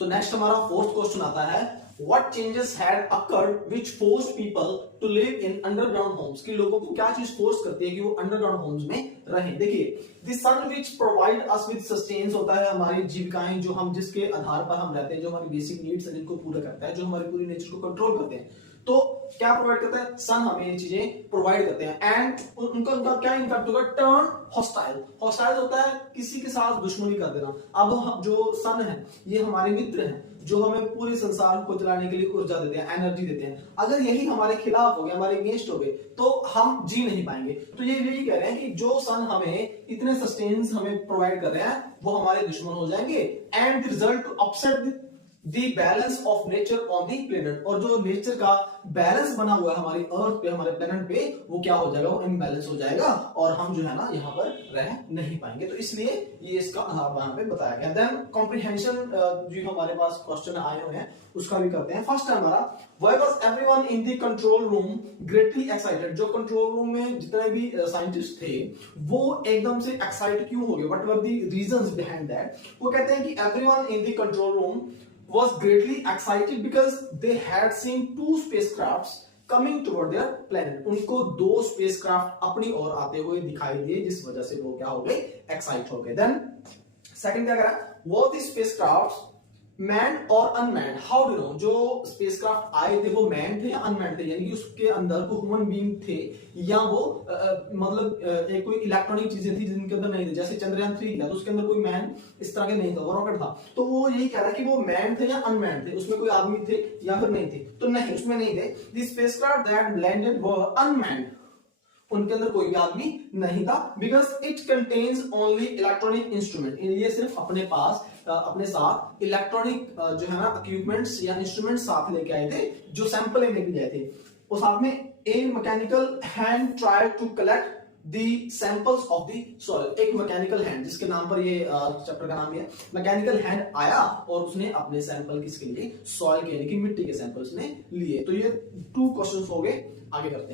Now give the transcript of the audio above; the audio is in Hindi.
तो नेक्स्ट हमारा फोर्थ क्वेश्चन आता है, What changes had occurred which forced people to live in underground homes? कि लोगों को क्या चीज फोर्स करती है कि वो अंडरग्राउंड होम्स में रहें। देखिए, the sun which provide us with sustains होता है हमारी जीविकाएं, जो हम जिसके आधार पर हम रहते हैं, जो हमारी बेसिक नीड्स है जिनको पूरा करता है, जो हमारी पूरी नेचर को कंट्रोल करते हैं। तो क्या प्रोवाइड करता है? सन हमें ये चीजें प्रोवाइड करते हैं। एंड उनका क्या इम्पैक्ट होगा? Turn hostile. हॉस्टाइल होता है किसी के साथ दुश्मनी कर देना। अब जो सन है ये हमारे मित्र हैं, जो हमें पूरे संसार को चलाने के लिए ऊर्जा देते हैं, एनर्जी देते हैं। अगर यही हमारे खिलाफ हो गए, हमारे अगेंस्ट हो गए, तो हम जी नहीं पाएंगे। तो ये यही कह रहे हैं कि जो सन हमें इतने सस्टेन्स हमें प्रोवाइड कर रहे हैं, वो हमारे दुश्मन हो जाएंगे। And the result to upset the balance of nature on the planet. और जो नेचर का बैलेंस बना हुआ है हमारी अर्थ पे, हमारे प्लेनेट पे, वो क्या हो जाएगा? वो इम्बैलेंस हो जाएगा और हम जो है ना यहाँ पर रह नहीं पाएंगे। तो इसलिए ये इसका वहां पे बताया गया। देन कॉम्प्रिहेंशन जो हमारे पास क्वेश्चन आए हुए हैं उसका भी करते हैं। फर्स्ट है हमारा, why was everyone in the control room greatly excited? जो कंट्रोल रूम में जितने भी साइंटिस्ट थे वो एकदम से एक्साइटेड क्यों हो गए? What were the reasons behind that? वो कहते हैं कि everyone in the control room was greatly excited because they had seen two spacecrafts coming toward their planet. उनको दो स्पेसक्राफ्ट अपनी ओर आते हुए दिखाई दिए, जिस वजह से वो क्या हो गए? एक्साइट हो गए। देन सेकंड क्या करा? वो दी स्पेसक्राफ्ट मैन्ड और अनमैन्ड? How do know? जो स्पेसक्राफ्ट आए थे वो मैन थे या अनमैन्ड थे? यानी कि उसके अंदर कोई ह्यूमन बीइंग थे या वो मतलब एक कोई इलेक्ट्रॉनिक चीजें थी जिनके अंदर नहीं थे। जैसे चंद्रयान 3 गया तो उसके अंदर कोई मैन इस तरह के नहीं था, वो रॉकेट था। तो वो यही कह रहा है कि वो मैन थे या अनमैन्ड थे, उसमें कोई आदमी थे या फिर नहीं थे? तो नहीं, उसमें नहीं थे। The spacecraft that landed were unmanned, उनके अंदर कोई भी आदमी नहीं था। Because it contains only electronic instrument. ये सिर्फ अपने पास अपने साथ इलेक्ट्रॉनिक जो है ना इक्विपमेंट्स या इंस्ट्रूमेंट साथ लेके आए थे, जो सैंपल लेने के लिए आए थे। और साथ में a mechanical hand try to collect the samples of the soil. एक मैकेनिकल हैंड, जिसके नाम पर ये चैप्टर का नाम है, मैकेनिकल हैंड आया और उसने अपने सैंपल किसके लिए? सॉइल के, यानी कि मिट्टी के सैंपल्स ने लिए। तो ये 2 क्वेश्चंस हो गए। आगे करते हैं।